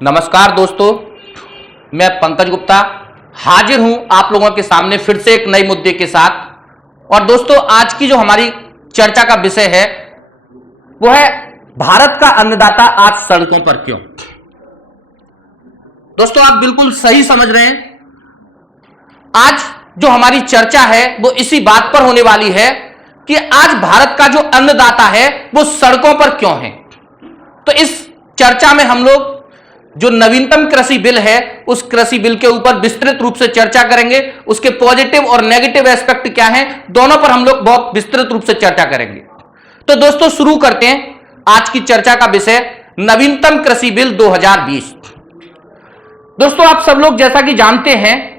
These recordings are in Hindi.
नमस्कार दोस्तों, मैं पंकज गुप्ता हाजिर हूं आप लोगों के सामने फिर से एक नए मुद्दे के साथ। और दोस्तों, आज की जो हमारी चर्चा का विषय है वो है भारत का अन्नदाता आज सड़कों पर क्यों। दोस्तों, आप बिल्कुल सही समझ रहे हैं। आज जो हमारी चर्चा है वो इसी बात पर होने वाली है कि आज भारत का जो अन्नदाता है वो सड़कों पर क्यों है। तो इस चर्चा में हम लोग जो नवीनतम कृषि बिल है उस कृषि बिल के ऊपर विस्तृत रूप से चर्चा करेंगे। उसके पॉजिटिव और नेगेटिव एस्पेक्ट क्या हैं, दोनों पर हम लोग बहुत विस्तृत रूप से चर्चा करेंगे। तो दोस्तों, शुरू करते हैं आज की चर्चा का विषय, नवीनतम कृषि बिल 2020। दोस्तों, आप सब लोग जैसा कि जानते हैं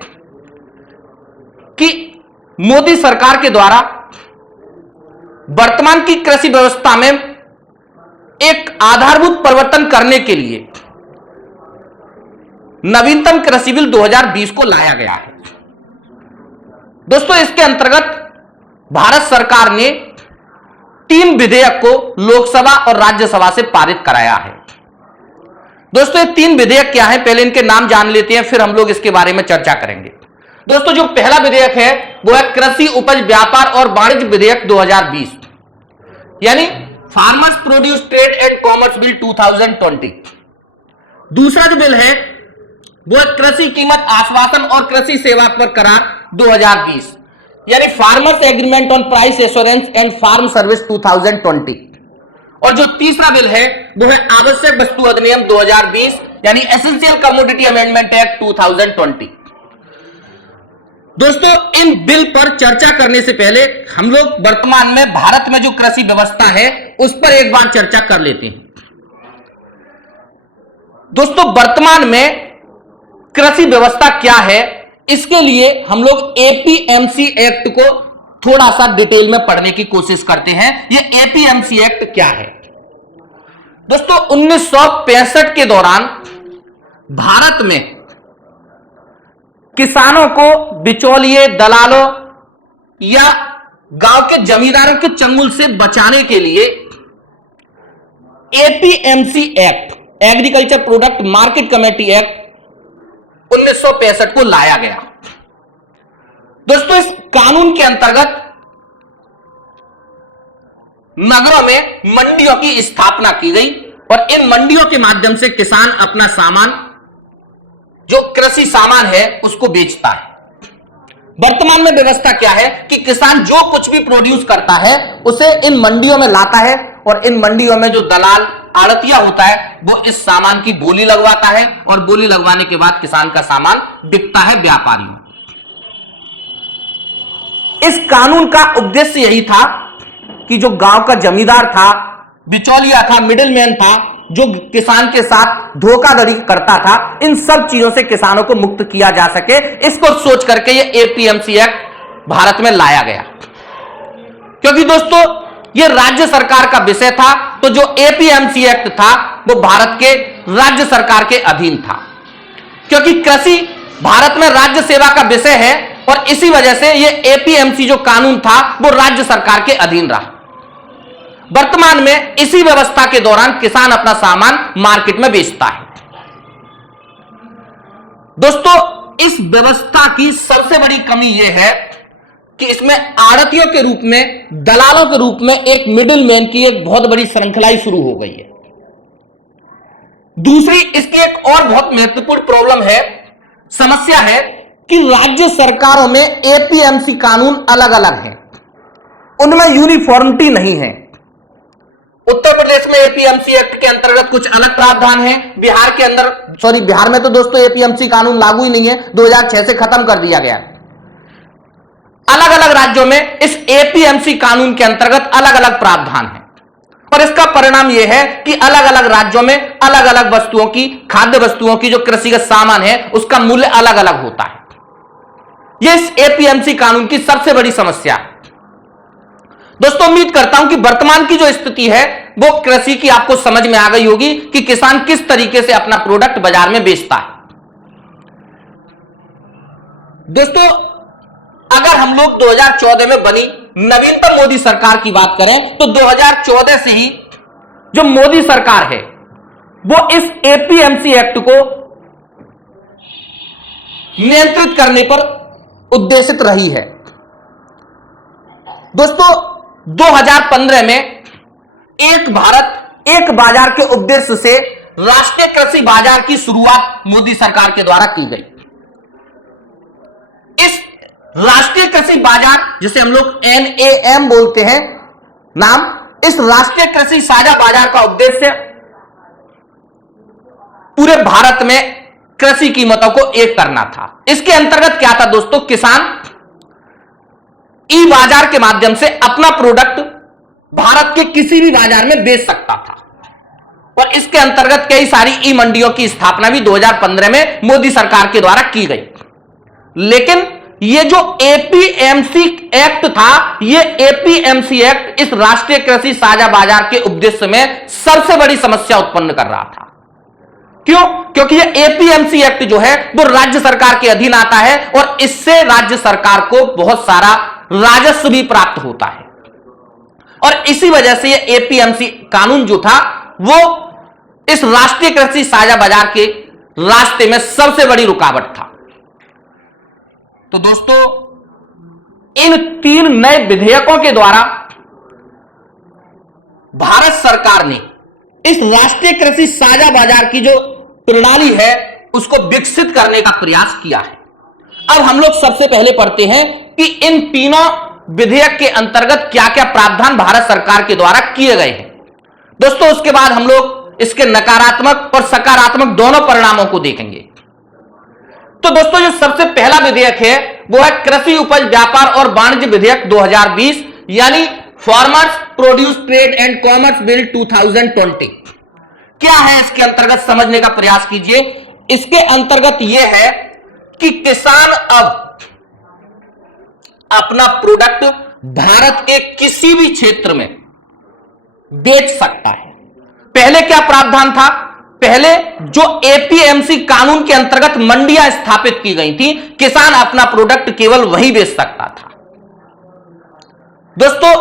कि मोदी सरकार के द्वारा वर्तमान की कृषि व्यवस्था में एक आधारभूत परिवर्तन करने के लिए नवीनतम कृषि बिल 2020 को लाया गया है। दोस्तों, इसके अंतर्गत भारत सरकार ने 3 विधेयक को लोकसभा और राज्यसभा से पारित कराया है। दोस्तों, ये 3 विधेयक क्या है, पहले इनके नाम जान लेते हैं, फिर हम लोग इसके बारे में चर्चा करेंगे। दोस्तों, जो पहला विधेयक है वो है कृषि उपज व्यापार और वाणिज्य विधेयक 2020, यानी farmers produce trade and commerce bill 2020। दूसरा जो बिल है वो है कृषि कीमत आश्वासन और कृषि सेवा पर करार 2020, यानी farmers agreement on price assurance and farm service 2020। और जो तीसरा बिल है वो है आवश्यक वस्तु अधिनियम 2020, यानी एसेंशियल कमोडिटी अमेंडमेंट एक्ट 2020। दोस्तों, इन बिल पर चर्चा करने से पहले हम लोग वर्तमान में भारत में जो कृषि व्यवस्था है उस पर एक बार चर्चा कर लेते हैं। दोस्तों, वर्तमान में कृषि व्यवस्था क्या है, इसके लिए हम लोग एपीएमसी एक्ट को थोड़ा सा डिटेल में पढ़ने की कोशिश करते हैं। ये एपीएमसी एक्ट क्या है। दोस्तों, 1965 के दौरान भारत में किसानों को बिचौलिए, दलालों या गांव के जमींदारों के चंगुल से बचाने के लिए APMC act, agriculture product market committee act 1965 को लाया गया। दोस्तों, इस कानून के अंतर्गत नगरों में मंडियों की स्थापना की गई और इन मंडियों के माध्यम से किसान अपना सामान, जो कृषि सामान है, उसको बेचता है। वर्तमान में व्यवस्था क्या है कि किसान जो कुछ भी प्रोड्यूस करता है उसे इन मंडियों में लाता है और इन मंडियों में जो दलाल आड़तिया होता है वो इस सामान की बोली लगवाता है और बोली लगवाने के बाद किसान का सामान बिकता है व्यापारियों। इस कानून का उद्देश्य यही था कि जो गांव का जमींदार था, बिचौलिया था, मिडिलमैन था, जो किसान के साथ धोखाधड़ी करता था, इन सब चीजों से किसानों को मुक्त किया जा सके, इसको सोच करके ये एपीएमसी एक्ट भारत में लाया गया। क्योंकि दोस्तों, ये राज्य सरकार का विषय था, तो जो एपीएमसी एक्ट था वो भारत के राज्य सरकार के अधीन था। क्योंकि कृषि भारत में राज्य सेवा का विषय है और इसी वजह से ये एपीएमसी जो कानून था वो राज्य सरकार के अधीन रहा। वर्तमान में इसी व्यवस्था के दौरान किसान अपना सामान मार्केट में बेचता है। दोस्तों, इस व्यवस्था की सबसे बड़ी कमी यह है कि इसमें आड़तियों के रूप में, दलालों के रूप में एक मिडिलमैन की एक बहुत बड़ी श्रृंखला शुरू हो गई है। दूसरी, इसकी एक और बहुत महत्वपूर्ण प्रॉब्लम है, समस्या है कि राज्य सरकारों में एपीएमसी कानून अलग अलग हैं, उनमें यूनिफॉर्मिटी नहीं है। उत्तर प्रदेश में एपीएमसी एक्ट के अंतर्गत कुछ अलग प्रावधान है, बिहार में तो दोस्तों एपीएमसी कानून लागू ही नहीं है, 2006 से खत्म कर दिया गया। अलग अलग राज्यों में इस एपीएमसी कानून के अंतर्गत अलग अलग प्रावधान है और इसका परिणाम यह है कि अलग अलग राज्यों में अलग अलग वस्तुओं की, खाद्य वस्तुओं की जो कृषिगत सामान है उसका मूल्य अलग अलग होता है। यह इस एपीएमसी कानून की सबसे बड़ी समस्या है। दोस्तों, उम्मीद करता हूं कि वर्तमान की जो स्थिति है वो कृषि की आपको समझ में आ गई होगी कि किसान किस तरीके से अपना प्रोडक्ट बाजार में बेचता है। दोस्तों, अगर हम लोग 2014 में बनी नवीनतम मोदी सरकार की बात करें तो 2014 से ही जो मोदी सरकार है वो इस एपीएमसी एक्ट को नियंत्रित करने पर उद्देशित रही है। दोस्तों 2015 में एक भारत एक बाजार के उद्देश्य से राष्ट्रीय कृषि बाजार की शुरुआत मोदी सरकार के द्वारा की गई। इस राष्ट्रीय कृषि बाजार, जिसे हम लोग NAM बोलते हैं नाम, इस राष्ट्रीय कृषि साझा बाजार का उद्देश्य पूरे भारत में कृषि कीमतों को एक करना था। इसके अंतर्गत क्या था दोस्तों, किसान ई बाजार के माध्यम से अपना प्रोडक्ट भारत के किसी भी बाजार में बेच सकता था और इसके अंतर्गत कई सारी ई मंडियों की स्थापना भी 2015 में मोदी सरकार के द्वारा की गई। लेकिन ये जो एपीएमसी एक्ट था, ये एपीएमसी एक्ट इस राष्ट्रीय कृषि साझा बाजार के उद्देश्य में सबसे बड़ी समस्या उत्पन्न कर रहा था। क्यों? क्योंकि ये एपीएमसी एक्ट जो है वो राज्य सरकार के अधीन आता है और इससे राज्य सरकार को बहुत सारा राजस्व भी प्राप्त होता है और इसी वजह से ये एपीएमसी कानून जो था वो इस राष्ट्रीय कृषि साझा बाजार के रास्ते में सबसे बड़ी रुकावट था। तो दोस्तों, इन 3 नए विधेयकों के द्वारा भारत सरकार ने इस राष्ट्रीय कृषि साझा बाजार की जो प्रणाली है उसको विकसित करने का प्रयास किया है। अब हम लोग सबसे पहले पढ़ते हैं कि इन तीनों विधेयक के अंतर्गत क्या क्या प्रावधान भारत सरकार के द्वारा किए गए हैं। दोस्तों, उसके बाद हम लोग इसके नकारात्मक और सकारात्मक दोनों परिणामों को देखेंगे। तो दोस्तों, जो सबसे पहला विधेयक है वो है कृषि उपज व्यापार और वाणिज्य विधेयक 2020, यानी farmers produce trade and commerce bill 2020। क्या है इसके अंतर्गत, समझने का प्रयास कीजिए। इसके अंतर्गत यह है कि किसान अब अपना प्रोडक्ट भारत के किसी भी क्षेत्र में बेच सकता है। पहले क्या प्रावधान था? पहले जो एपीएमसी कानून के अंतर्गत मंडियां स्थापित की गई थी, किसान अपना प्रोडक्ट केवल वही बेच सकता था। दोस्तों,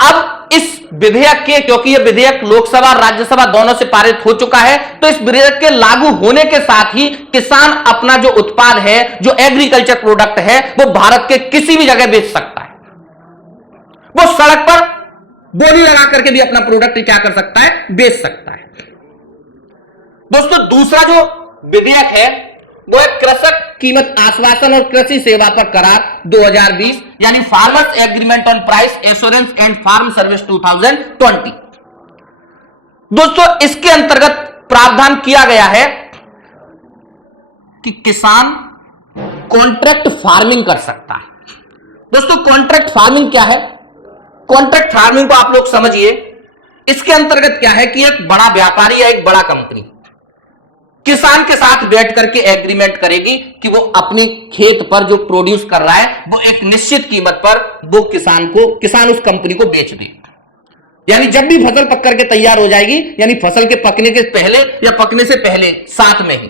अब इस विधेयक के, क्योंकि यह विधेयक लोकसभा और राज्यसभा दोनों से पारित हो चुका है, तो इस विधेयक के लागू होने के साथ ही किसान अपना जो उत्पाद है, जो एग्रीकल्चर प्रोडक्ट है, वो भारत के किसी भी जगह बेच सकता है। वो सड़क पर बोली लगा करके भी अपना प्रोडक्ट क्या कर सकता है, बेच सकता है। दोस्तों, दूसरा जो विधेयक है वो है कृषक कीमत आश्वासन और कृषि सेवा पर करार 2020, यानी farmers agreement on price assurance and farm service 2020। दोस्तों, इसके अंतर्गत प्रावधान किया गया है कि किसान कॉन्ट्रैक्ट फार्मिंग कर सकता है। दोस्तों, कॉन्ट्रैक्ट फार्मिंग क्या है? कॉन्ट्रैक्ट फार्मिंग को आप लोग समझिए। इसके अंतर्गत क्या है कि एक बड़ा व्यापारी या एक बड़ा कंपनी किसान के साथ बैठ करके एग्रीमेंट करेगी कि वो अपनी खेत पर जो प्रोड्यूस कर रहा है वो एक निश्चित कीमत पर वो किसान उस कंपनी को बेच दे। यानी जब भी फसल पक करके तैयार हो जाएगी, यानी फसल के पकने के पहले या पकने से पहले साथ में ही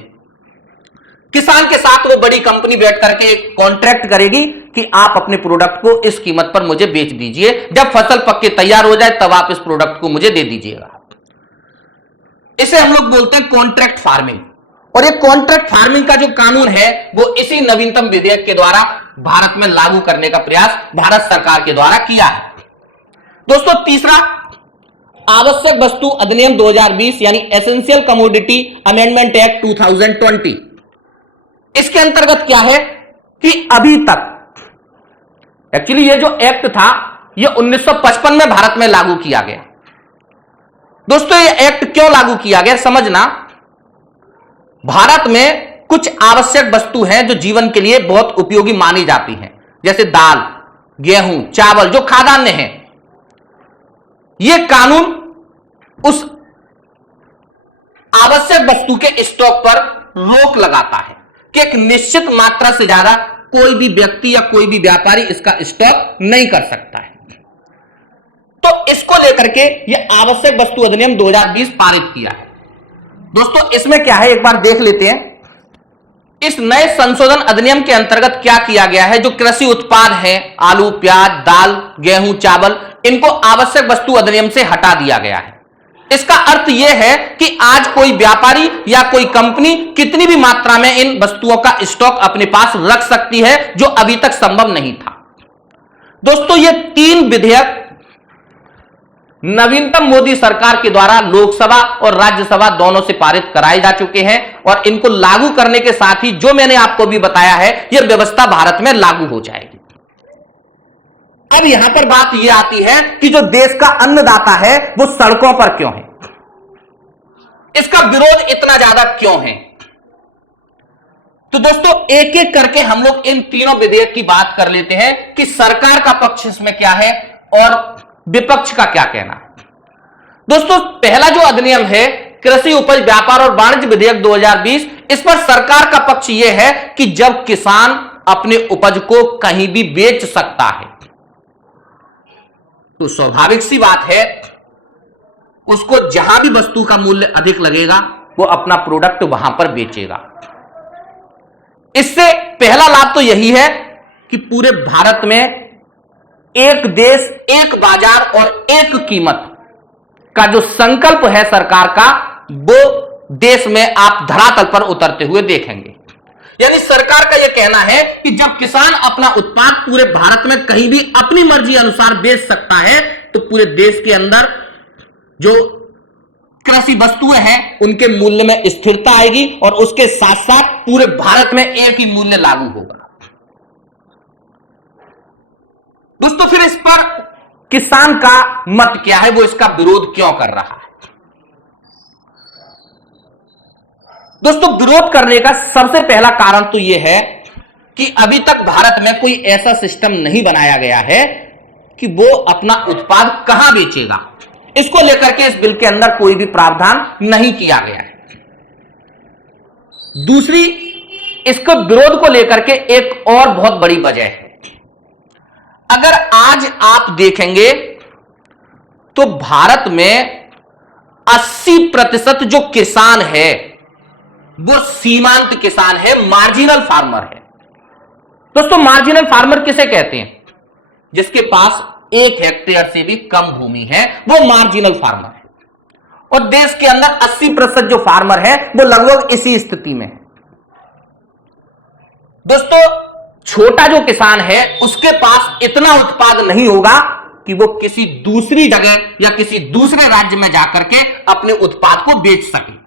किसान के साथ वो बड़ी कंपनी बैठ करके एक कॉन्ट्रैक्ट करेगी कि आप अपने प्रोडक्ट को इस कीमत पर मुझे बेच दीजिए, जब फसल पक के तैयार हो जाए तब आप इस प्रोडक्ट को मुझे दे दीजिएगा। इसे हम लोग बोलते हैं कॉन्ट्रैक्ट फार्मिंग। और ये कॉन्ट्रैक्ट फार्मिंग का जो कानून है वो इसी नवीनतम विधेयक के द्वारा भारत में लागू करने का प्रयास भारत सरकार के द्वारा किया है। दोस्तों, तीसरा आवश्यक वस्तु अधिनियम 2020, यानी एसेंशियल कमोडिटी अमेंडमेंट एक्ट 2020। इसके अंतर्गत क्या है कि अभी तक एक्चुअली ये जो एक्ट था ये 1955 में भारत में लागू किया गया। दोस्तों, ये एक्ट क्यों लागू किया गया समझना। भारत में कुछ आवश्यक वस्तु हैं जो जीवन के लिए बहुत उपयोगी मानी जाती हैं, जैसे दाल, गेहूं, चावल, जो खाद्यान्न हैं। यह कानून उस आवश्यक वस्तु के स्टॉक पर रोक लगाता है कि एक निश्चित मात्रा से ज्यादा कोई भी व्यक्ति या कोई भी व्यापारी इसका स्टॉक नहीं कर सकता है। तो इसको लेकर के यह आवश्यक वस्तु अधिनियम 2020 पारित किया है। दोस्तों, इसमें क्या है एक बार देख लेते हैं। इस नए संशोधन अधिनियम के अंतर्गत क्या किया गया है, जो कृषि उत्पाद हैं, आलू, प्याज, दाल, गेहूं, चावल, इनको आवश्यक वस्तु अधिनियम से हटा दिया गया है। इसका अर्थ यह है कि आज कोई व्यापारी या कोई कंपनी कितनी भी मात्रा में इन वस्तुओं का स्टॉक अपने पास रख सकती है, जो अभी तक संभव नहीं था। दोस्तों, ये 3 विधेयक नवीनतम मोदी सरकार के द्वारा लोकसभा और राज्यसभा दोनों से पारित कराए जा चुके हैं और इनको लागू करने के साथ ही जो मैंने आपको भी बताया है, यह व्यवस्था भारत में लागू हो जाएगी। अब यहां पर बात यह आती है कि जो देश का अन्नदाता है वो सड़कों पर क्यों है, इसका विरोध इतना ज्यादा क्यों है। तो दोस्तों, एक एक करके हम लोग इन तीनों विधेयक की बात कर लेते हैं कि सरकार का पक्ष इसमें क्या है और विपक्ष का क्या कहना है। दोस्तों, पहला जो अधिनियम है कृषि उपज व्यापार और वाणिज्य विधेयक 2020, इस पर सरकार का पक्ष यह है कि जब किसान अपने उपज को कहीं भी बेच सकता है तो स्वाभाविक सी बात है उसको जहां भी वस्तु का मूल्य अधिक लगेगा वो अपना प्रोडक्ट वहां पर बेचेगा। इससे पहला लाभ तो यही है कि पूरे भारत में एक देश एक बाजार और एक कीमत का जो संकल्प है सरकार का, वो देश में आप धरातल पर उतरते हुए देखेंगे। यानी सरकार का यह कहना है कि जब किसान अपना उत्पाद पूरे भारत में कहीं भी अपनी मर्जी अनुसार बेच सकता है तो पूरे देश के अंदर जो कृषि वस्तुएं हैं उनके मूल्य में स्थिरता आएगी और उसके साथ साथ पूरे भारत में एक ही मूल्य लागू होगा। दोस्तों, फिर इस पर किसान का मत क्या है, वो इसका विरोध क्यों कर रहा है। दोस्तों, विरोध करने का सबसे पहला कारण तो यह है कि अभी तक भारत में कोई ऐसा सिस्टम नहीं बनाया गया है कि वो अपना उत्पाद कहां बेचेगा। इसको लेकर के इस बिल के अंदर कोई भी प्रावधान नहीं किया गया है। दूसरी, इसको विरोध को लेकर के एक और बहुत बड़ी वजह है। अगर आज आप देखेंगे तो भारत में 80% जो किसान है वो सीमांत किसान है, मार्जिनल फार्मर है। दोस्तों, मार्जिनल फार्मर किसे कहते हैं? जिसके पास 1 हेक्टेयर से भी कम भूमि है वो मार्जिनल फार्मर है। और देश के अंदर 80% जो फार्मर है वो लगभग इसी स्थिति में है। दोस्तों, छोटा जो किसान है उसके पास इतना उत्पाद नहीं होगा कि वो किसी दूसरी जगह या किसी दूसरे राज्य में जाकर के अपने उत्पाद को बेच सके।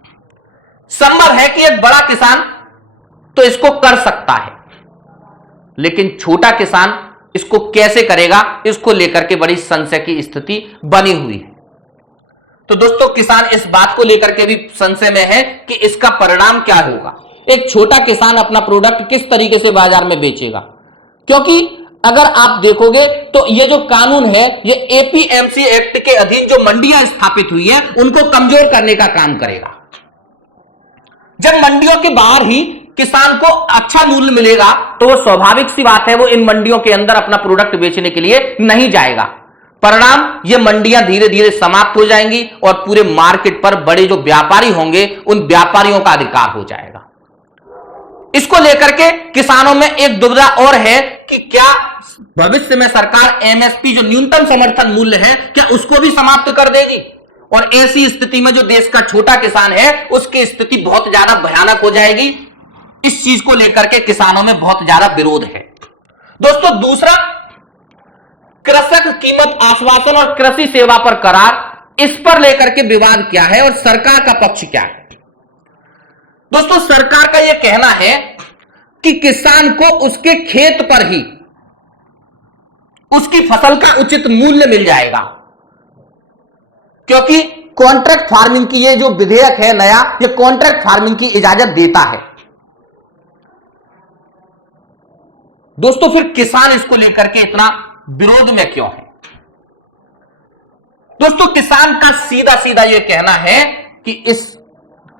संभव है कि एक बड़ा किसान तो इसको कर सकता है, लेकिन छोटा किसान इसको कैसे करेगा, इसको लेकर के बड़ी संशय की स्थिति बनी हुई है। तो दोस्तों, किसान इस बात को लेकर के भी संशय में है कि इसका परिणाम क्या होगा। एक छोटा किसान अपना प्रोडक्ट किस तरीके से बाजार में बेचेगा, क्योंकि अगर आप देखोगे तो ये जो कानून है ये एपीएमसी एक्ट के अधीन जो मंडियां स्थापित हुई है उनको कमजोर करने का काम करेगा। जब मंडियों के बाहर ही किसान को अच्छा मूल्य मिलेगा तो वो स्वाभाविक सी बात है वो इन मंडियों के अंदर अपना प्रोडक्ट बेचने के लिए नहीं जाएगा। परिणाम, ये मंडियां धीरे धीरे समाप्त हो जाएंगी और पूरे मार्केट पर बड़े जो व्यापारी होंगे उन व्यापारियों का अधिकार हो जाएगा। इसको लेकर के किसानों में एक दुविधा और है कि क्या भविष्य में सरकार एमएसपी जो न्यूनतम समर्थन मूल्य है क्या उसको भी समाप्त कर देगी। और ऐसी स्थिति में जो देश का छोटा किसान है उसकी स्थिति बहुत ज्यादा भयानक हो जाएगी। इस चीज को लेकर के किसानों में बहुत ज्यादा विरोध है। दोस्तों, दूसरा, कृषक कीमत आश्वासन और कृषि सेवा पर करार, इस पर लेकर के विवाद क्या है और सरकार का पक्ष क्या है। दोस्तों, सरकार का यह कहना है कि किसान को उसके खेत पर ही उसकी फसल का उचित मूल्य मिल जाएगा, क्योंकि कॉन्ट्रैक्ट फार्मिंग की ये जो विधेयक है नया, ये कॉन्ट्रैक्ट फार्मिंग की इजाजत देता है। दोस्तों, फिर किसान इसको लेकर के इतना विरोध में क्यों है? दोस्तों, किसान का सीधा सीधा यह कहना है कि इस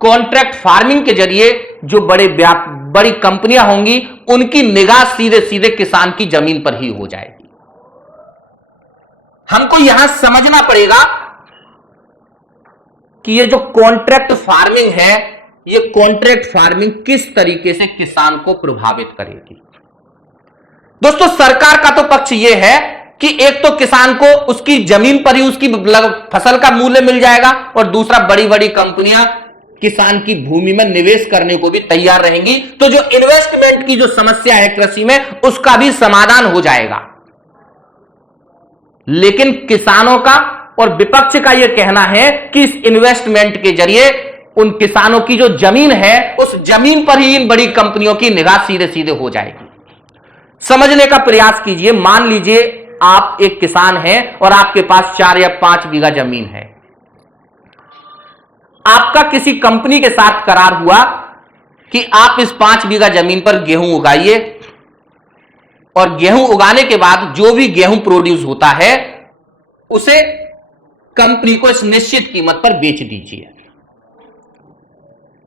कॉन्ट्रैक्ट फार्मिंग के जरिए जो बड़ी कंपनियां होंगी उनकी निगाह सीधे सीधे किसान की जमीन पर ही हो जाएगी। हमको यहां समझना पड़ेगा कि ये जो कॉन्ट्रैक्ट फार्मिंग है, ये कॉन्ट्रैक्ट फार्मिंग किस तरीके से किसान को प्रभावित करेगी। दोस्तों, सरकार का तो पक्ष यह है कि एक तो किसान को उसकी जमीन पर ही उसकी फसल का मूल्य मिल जाएगा और दूसरा बड़ी बड़ी कंपनियां किसान की भूमि में निवेश करने को भी तैयार रहेंगी। तो जो इन्वेस्टमेंट की जो समस्या है कृषि में, उसका भी समाधान हो जाएगा। लेकिन किसानों का और विपक्ष का यह कहना है कि इस इन्वेस्टमेंट के जरिए उन किसानों की जो जमीन है, उस जमीन पर ही इन बड़ी कंपनियों की निगाह सीधे सीधे हो जाएगी। समझने का प्रयास कीजिए। मान लीजिए आप एक किसान हैं और आपके पास 4 या 5 बीघा जमीन है। आपका किसी कंपनी के साथ करार हुआ कि आप इस 5 बीघा जमीन पर गेहूं उगाइए और गेहूं उगाने के बाद जो भी गेहूं प्रोड्यूस होता है उसे कंपनी को इस निश्चित कीमत पर बेच दीजिए।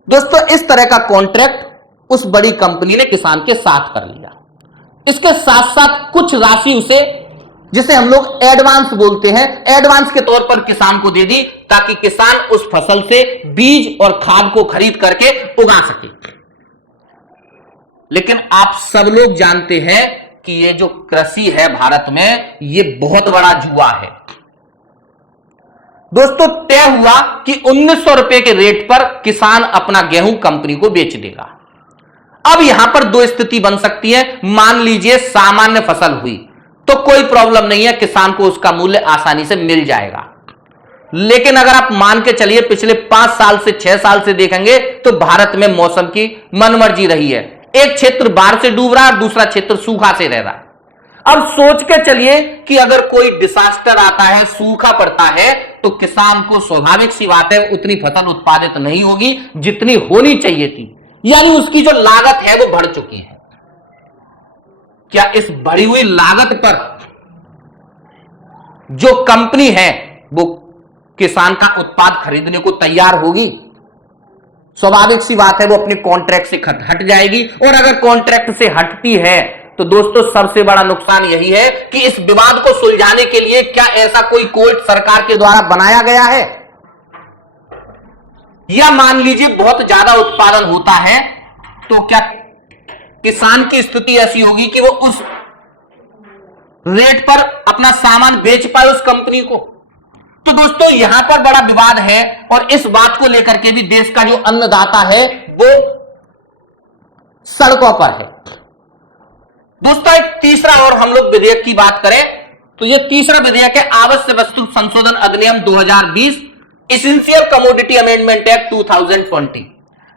दोस्तों, इस तरह का कॉन्ट्रैक्ट उस बड़ी कंपनी ने किसान के साथ कर लिया। इसके साथ साथ कुछ राशि उसे, जिसे हम लोग एडवांस बोलते हैं, एडवांस के तौर पर किसान को दे दी ताकि किसान उस फसल से बीज और खाद को खरीद करके उगा सके। लेकिन आप सब लोग जानते हैं कि ये जो कृषि है भारत में, ये बहुत बड़ा जुआ है। दोस्तों, तय हुआ कि 1900 रुपए के रेट पर किसान अपना गेहूं कंपनी को बेच देगा। अब यहां पर 2 स्थिति बन सकती है। मान लीजिए सामान्य फसल हुई तो कोई प्रॉब्लम नहीं है, किसान को उसका मूल्य आसानी से मिल जाएगा। लेकिन अगर आप मान के चलिए पिछले 5 साल से 6 साल से देखेंगे तो भारत में मौसम की मनमर्जी रही है। एक क्षेत्र बाढ़ से डूब रहा है, दूसरा क्षेत्र सूखा से रह रहा है। अब सोच के चलिए कि अगर कोई डिसास्टर आता है, सूखा पड़ता है, तो किसान को स्वाभाविक सी बात है उतनी फसल उत्पादित नहीं होगी जितनी होनी चाहिए थी, यानी उसकी जो लागत है वो बढ़ चुकी है। क्या इस बढ़ी हुई लागत पर जो कंपनी है वो किसान का उत्पाद खरीदने को तैयार होगी? स्वाभाविक सी बात है वो अपने कॉन्ट्रैक्ट से हट जाएगी। और अगर कॉन्ट्रैक्ट से हटती है तो दोस्तों सबसे बड़ा नुकसान यही है कि इस विवाद को सुलझाने के लिए क्या ऐसा कोई कोर्ट सरकार के द्वारा बनाया गया है? या मान लीजिए बहुत ज्यादा उत्पादन होता है तो क्या किसान की स्थिति ऐसी होगी कि वो उस रेट पर अपना सामान बेच पाए उस कंपनी को? तो दोस्तों यहां पर बड़ा विवाद है और इस बात को लेकर के भी देश का जो अन्नदाता है वो सड़कों पर है। दोस्तों, एक तीसरा और हम लोग विधेयक की बात करें तो यह तीसरा विधेयक है आवश्यक वस्तु संशोधन अधिनियम 2020, एसेंशियल कमोडिटी अमेंडमेंट एक्ट 2020।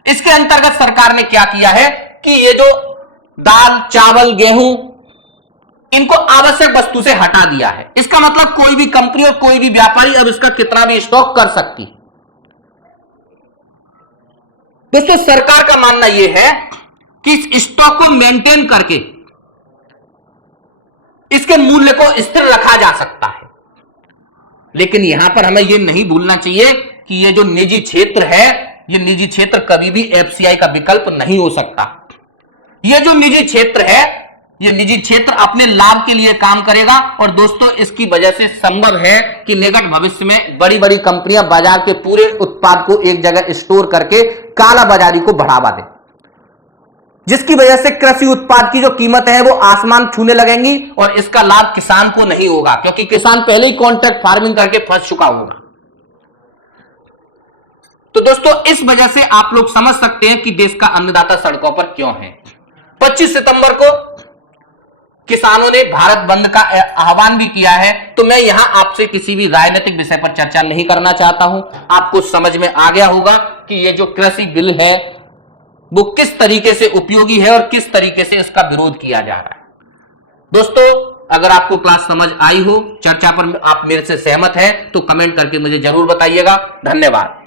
इसके अंतर्गत सरकार ने क्या किया है कि ये जो दाल, चावल, गेहूं, इनको आवश्यक वस्तु से हटा दिया है। इसका मतलब कोई भी कंपनी और कोई भी व्यापारी अब इसका कितना भी स्टॉक कर सकती। दोस्तों, सरकार का मानना यह है कि इस स्टॉक को मेंटेन करके इसके मूल्य को स्थिर रखा जा सकता है। लेकिन यहां पर हमें यह नहीं भूलना चाहिए कि यह जो निजी क्षेत्र है, यह निजी क्षेत्र कभी भी एफसीआई का विकल्प नहीं हो सकता। यह जो निजी क्षेत्र है, यह निजी क्षेत्र अपने लाभ के लिए काम करेगा और दोस्तों इसकी वजह से संभव है कि निकट भविष्य में बड़ी बड़ी कंपनियां बाजार के पूरे उत्पाद को एक जगह स्टोर करके काला बाजारी को बढ़ावा दें, जिसकी वजह से कृषि उत्पाद की जो कीमत है वो आसमान छूने लगेंगी और इसका लाभ किसान को नहीं होगा, क्योंकि किसान पहले ही कॉन्ट्रैक्ट फार्मिंग करके फंस चुका होगा। तो दोस्तों इस वजह से आप लोग समझ सकते हैं कि देश का अन्नदाता सड़कों पर क्यों है। 25 सितंबर को किसानों ने भारत बंद का आह्वान भी किया है। तो मैं यहां आपसे किसी भी राजनीतिक विषय पर चर्चा नहीं करना चाहता हूं। आपको समझ में आ गया होगा कि यह जो कृषि बिल है वो किस तरीके से उपयोगी है और किस तरीके से इसका विरोध किया जा रहा है। दोस्तों अगर आपको क्लास समझ आई हो, चर्चा पर आप मेरे से सहमत हैं, तो कमेंट करके मुझे जरूर बताइएगा। धन्यवाद।